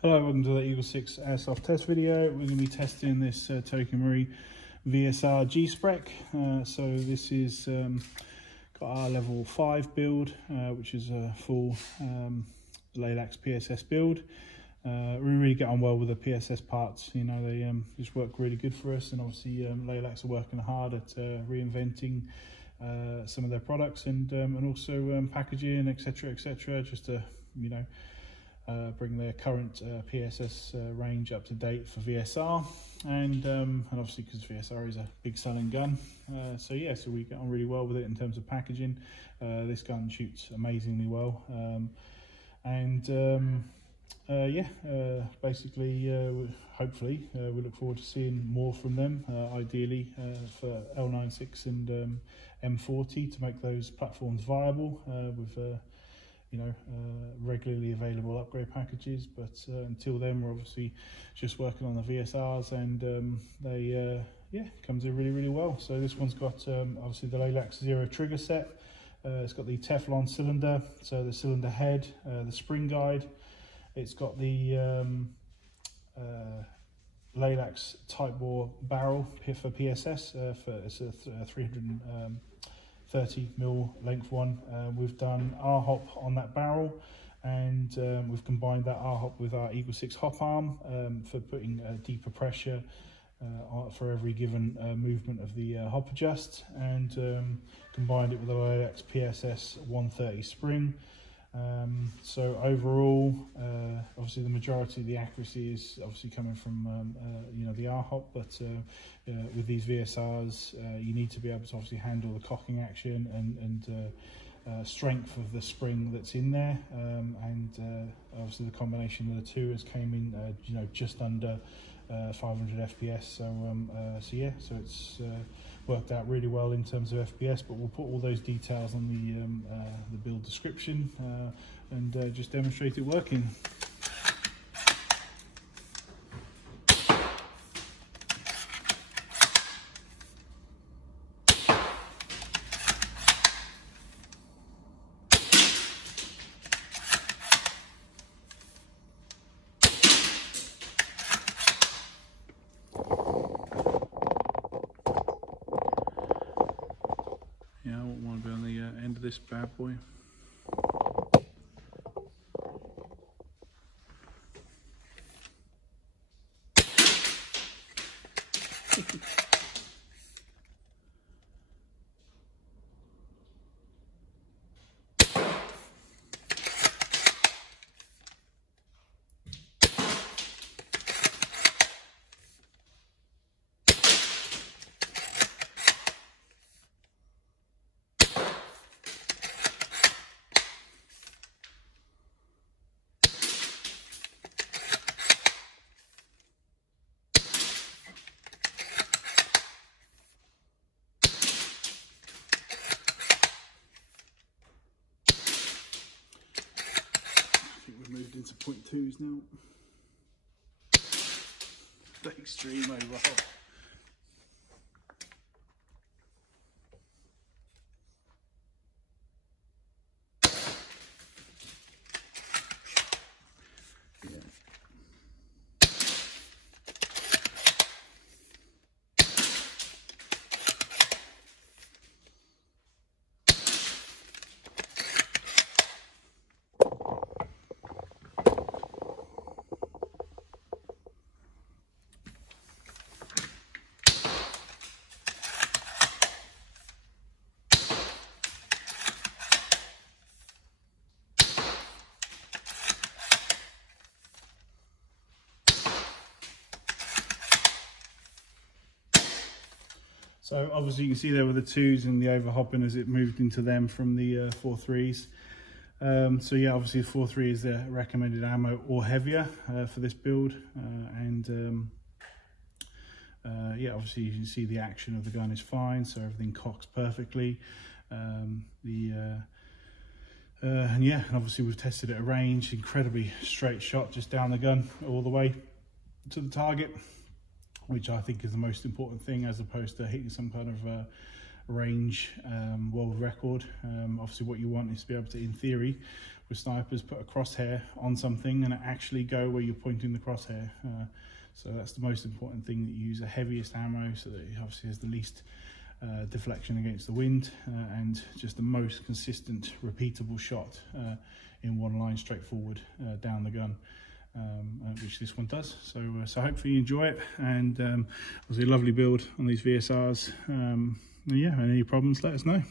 Hello, welcome to the EagleSix Airsoft test video. We're going to be testing this Tokamari VSR G Spec. So this is got our level 5 build, which is a full Laylax PSS build. We really get on well with the PSS parts. You know, they just work really good for us, and obviously Laylax are working hard at reinventing some of their products and also packaging, etc., just to, you know, bring their current PSS range up to date for VSR, and obviously because VSR is a big selling gun, so yeah, so we get on really well with it in terms of packaging. This gun shoots amazingly well, basically hopefully we look forward to seeing more from them, ideally for L96 and M40, to make those platforms viable with regularly available upgrade packages. But until then, we're obviously just working on the VSRs, and they comes in really well. So this one's got obviously the Laylax Zero trigger set. It's got the Teflon cylinder, so the cylinder head, the spring guide. It's got the Laylax Type bore barrel for PSS. It's a 330mm length one. We've done R-hop on that barrel, and we've combined that R-hop with our EagleSix hop arm for putting deeper pressure for every given movement of the hop adjust, and combined it with the Laylax PSS 130 spring. So overall, obviously the majority of the accuracy is obviously coming from the R-hop, but with these VSRs you need to be able to obviously handle the cocking action and strength of the spring that's in there, and obviously the combination of the two has came in just under 500 FPS, so it's worked out really well in terms of FPS. But we'll put all those details on the build description, and just demonstrate it working. Yeah, I wouldn't want to be on the end of this bad boy. We've moved into 0.2s now. The extreme overhaul. So obviously you can see there were the 2s and the overhopping as it moved into them from the 4.3s. So yeah, obviously 4.3 is the recommended ammo or heavier for this build, yeah, obviously you can see the action of the gun is fine, so everything cocks perfectly. And yeah, and obviously we've tested it at range, incredibly straight shot just down the gun all the way to the target, which I think is the most important thing, as opposed to hitting some kind of range world record. Obviously what you want is to be able to, in theory, with snipers, put a crosshair on something and it actually go where you're pointing the crosshair. So that's the most important thing, that you use the heaviest ammo so that it obviously has the least deflection against the wind, and just the most consistent repeatable shot in one line straight forward down the gun, which this one does. So hopefully you enjoy it, and it was a lovely build on these VSRs. Yeah, any problems, let us know.